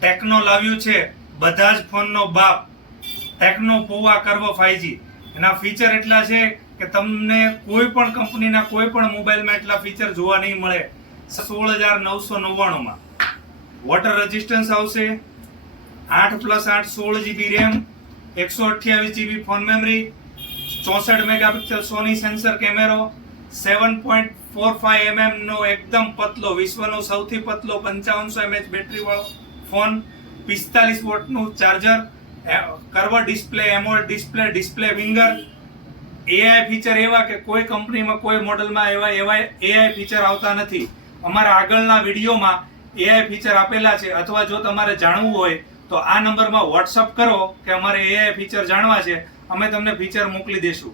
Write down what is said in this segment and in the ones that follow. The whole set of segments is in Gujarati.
ટેકનો લાવ્યું છે બધા જ ફોનનો બાપ, ટેકનો પોવા કર્વ 5G. એના ફીચર એટલા છે કે તમને કોઈ પણ કંપનીના કોઈ પણ મોબાઈલમાં એટલા ફીચર જોવા નહીં મળે. 16,999 માં વોટર રેઝિસ્ટન્સ આવશે, 8+8 16GB RAM, 128GB phone memory, 64 megapixel Sony sensor કેમેરો, 7.45 mm નો એકદમ પતલો, વિશ્વનો સૌથી પતલો 5500 mAh બેટરી વાળો ફોન, 45 વોટનું charger, curve display, AMOLED display, display finger, AI feature એવા કે કોઈ કંપનીમાં કોઈ મોડલમાં એવા એઆઈ ફીચર આવતા નથી. અમારા આગળના વિડીયોમાં એઆઈ ફીચર આપેલા છે, અથવા જો તમારે જાણવું હોય તો આ નંબરમાં વોટ્સઅપ કરો કે અમારે એઆઈ ફીચર જાણવા છે, અમે તમને ફીચર મોકલી દઈશું.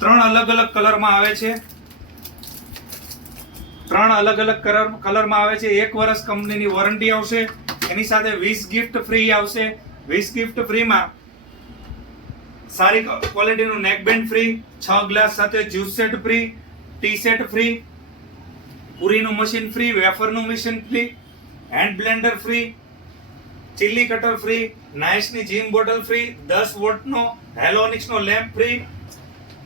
3 અલગ અલગ કલરમાં આવે છે, 3 અલગ અલગ કલરમાં આવે છે. 1 વર્ષ કંપનીની વોરંટી આવશે, એની સાથે 20 ગિફ્ટ ફ્રી આવશે. 20 ગિફ્ટ ફ્રીમાં સારી ક્વોલિટીનું નેક બેન્ડ ફ્રી, 6 ગ્લાસ સાથે juice set free, tea set free, પૂરીનું મશીન ફ્રી, વેફરનું machine free, hand blender free, chilli cutter free, નાઇસની જીમ બોટલ ફ્રી, 10 વોટનો હેલોનિક્સનો લેમ્પ ફ્રી,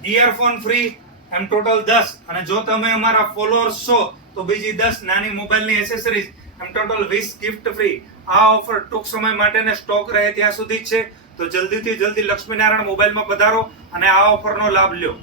ઇયરફોન ફ્રી, એમ ટોટલ 10. અને જો તમે અમારા ફોલોઅર્સ છો તો બીજી 10 નાની મોબાઈલની એસેસરીઝ, એમ ટોટલ 20 ગિફ્ટ ફ્રી. આ ઓફર ટૂંક સમય માટેને સ્ટોક રહે ત્યાં સુધી જ છે, તો જલ્દીથી જલ્દી લક્ષ્મીનારાયણ મોબાઈલમાં પધારો અને આ ઓફરનો લાભ લ્યો.